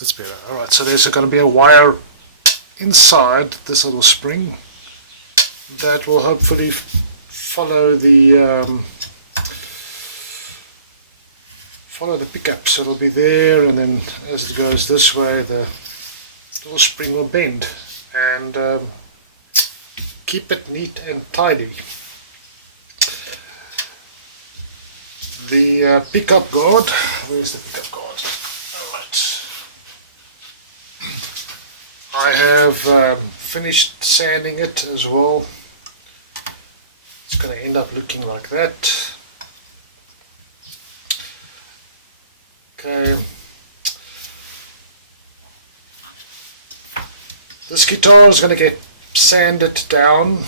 That's better. Alright, so there's going to be a wire inside this little spring that will hopefully follow the pickup. So it'll be there, and then as it goes this way, the little spring will bend and keep it neat and tidy. The pickup guard, where's the pickup guard? Alright. I have finished sanding it as well. It's going to end up looking like that. Okay. This guitar is going to get sanded down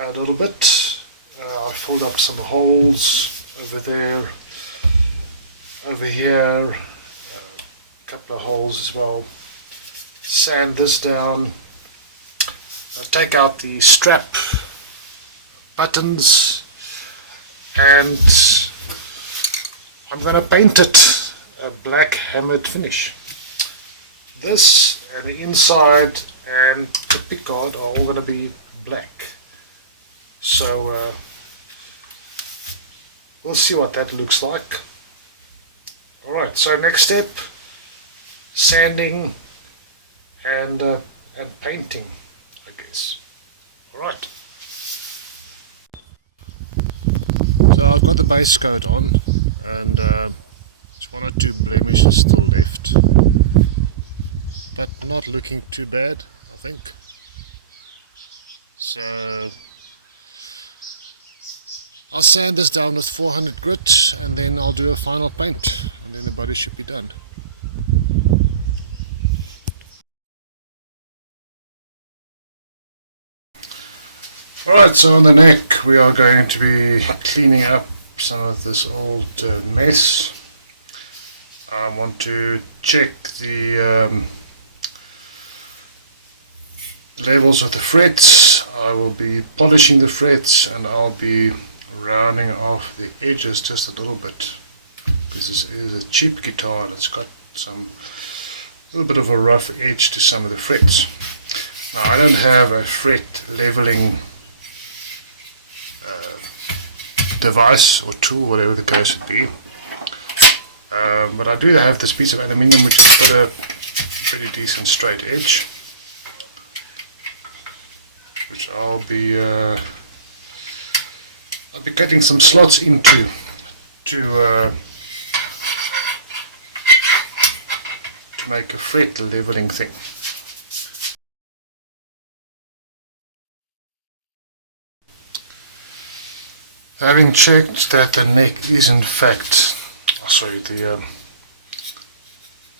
a little bit. I filled up some holes over there, over here, a couple of holes as well. Sand this down. I'll take out the strap buttons, and I'm going to paint it a black hammered finish. This and the inside and the pickguard are all going to be black. So we'll see what that looks like. Alright, so next step, sanding and painting, I guess. Alright. So I've got the base coat on, and just one or two blemishes still left, but not looking too bad, I think. So I'll sand this down with 400 grit, and then I'll do a final paint, and then the body should be done. Alright, so on the neck we are going to be cleaning up some of this old mess. I want to check the levels of the frets. I will be polishing the frets, and I'll be rounding off the edges just a little bit. This is a cheap guitar. It's got a little bit of a rough edge to some of the frets. Now, I don't have a fret leveling device or tool, whatever the case would be, but I do have this piece of aluminium which has got a pretty decent straight edge, which I'll be cutting some slots into to make a fret leveling thing. Having checked that the neck is in fact, what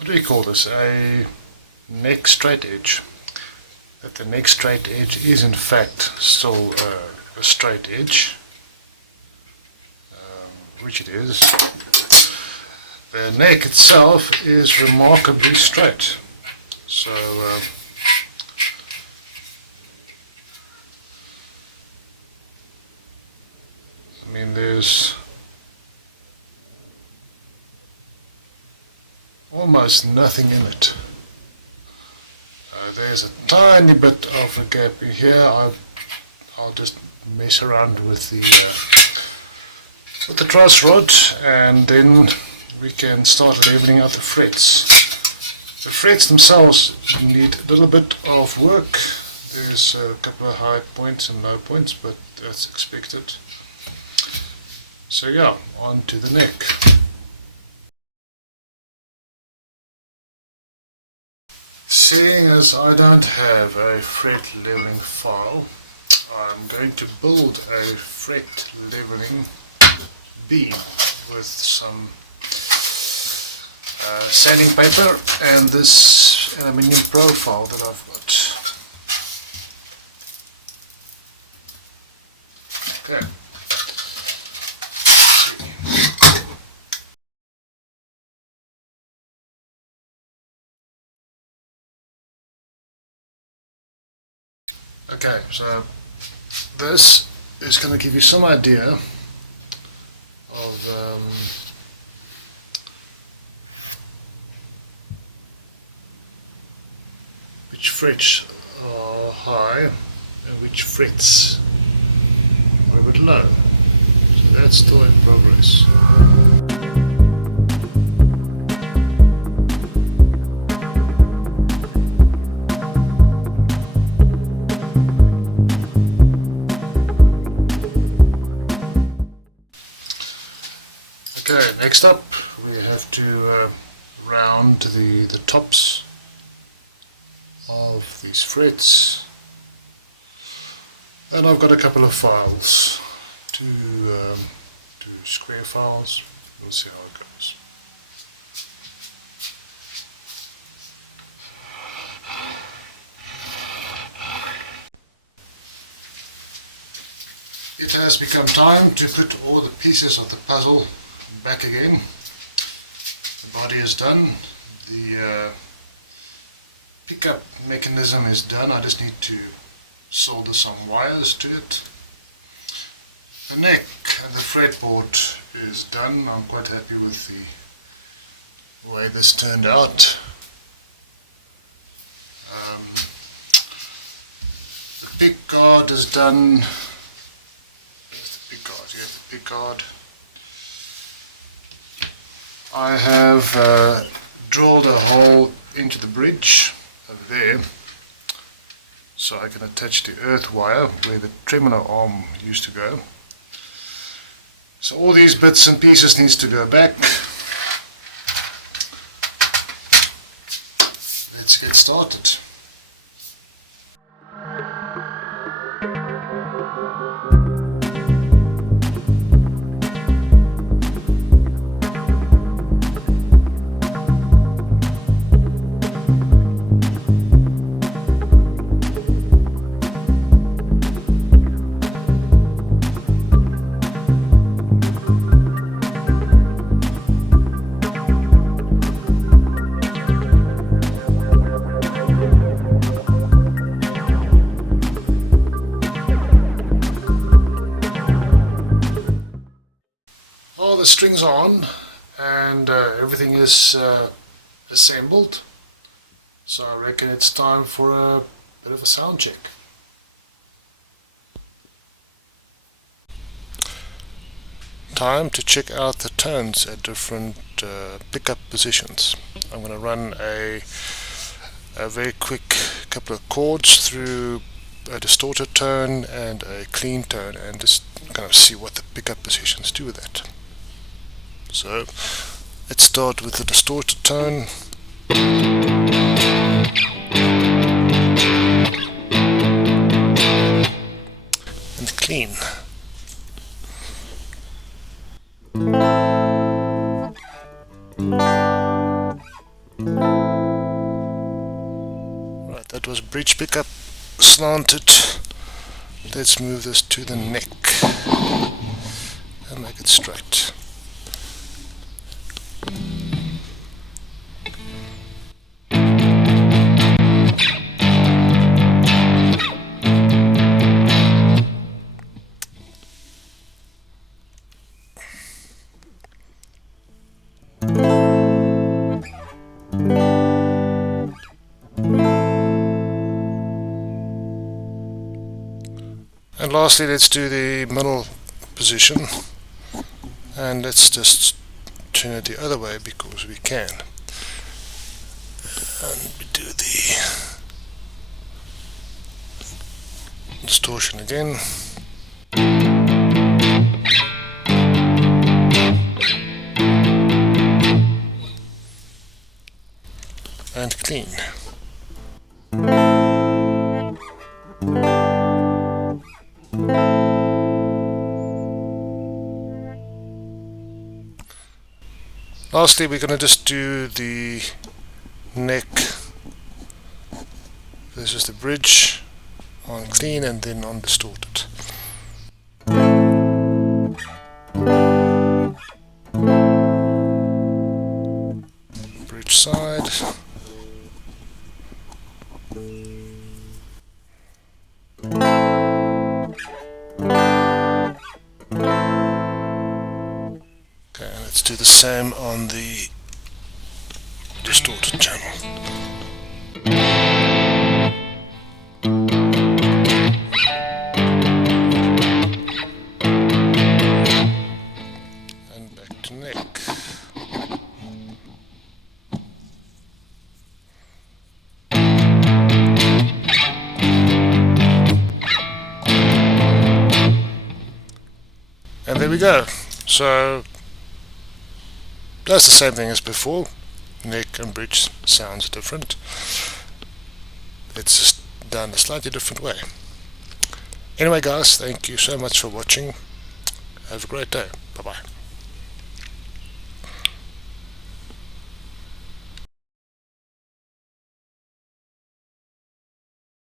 do we call this, a neck straight edge, that the neck straight edge is in fact still a straight edge, which it is. The neck itself is remarkably straight, so I mean, there's almost nothing in it. There's a tiny bit of a gap in here. I'll just mess around with the truss rod, and then we can start leveling out the frets. The frets themselves need a little bit of work. There's a couple of high points and low points, but that's expected. So yeah, on to the neck. Seeing as I don't have a fret leveling file, I'm going to build a fret leveling beam with some sanding paper and this aluminium profile that I've got. Okay. Okay, so this is going to give you some idea of which frets are high and which frets are a bit low. So that's still in progress. Okay, next up we have to round the tops of these frets, and I've got a couple of files, two square files. We'll see how it goes. It has become time to put all the pieces of the puzzle back again. The body is done, the pickup mechanism is done. I just need to solder some wires to it. The neck and the fretboard is done. I'm quite happy with the way this turned out. The pick guard is done. Here's the pick guard. Here's the pick guard. I have drilled a hole into the bridge over there so I can attach the earth wire where the tremolo arm used to go. So all these bits and pieces needs to go back. Let's get started. The strings are on and everything is assembled, so I reckon it's time for a bit of a sound check. Time to check out the tones at different pickup positions. I'm going to run a very quick couple of chords through a distorted tone and a clean tone and just kind of see what the pickup positions do with that. So let's start with the distorted tone. And clean. Right, that was bridge pickup slanted. Let's move this to the neck and make it straight. And lastly, let's do the middle position, and let's just turn it the other way because we can. And we do the distortion again. And clean. Lastly, we're going to just do the neck. This is the bridge on clean and then on distorted. Bridge side. Let's do the same on the distorted channel. there we go. So that's the same thing as before. Neck and bridge sounds different. It's just done a slightly different way. Anyway guys, thank you so much for watching. Have a great day. Bye bye.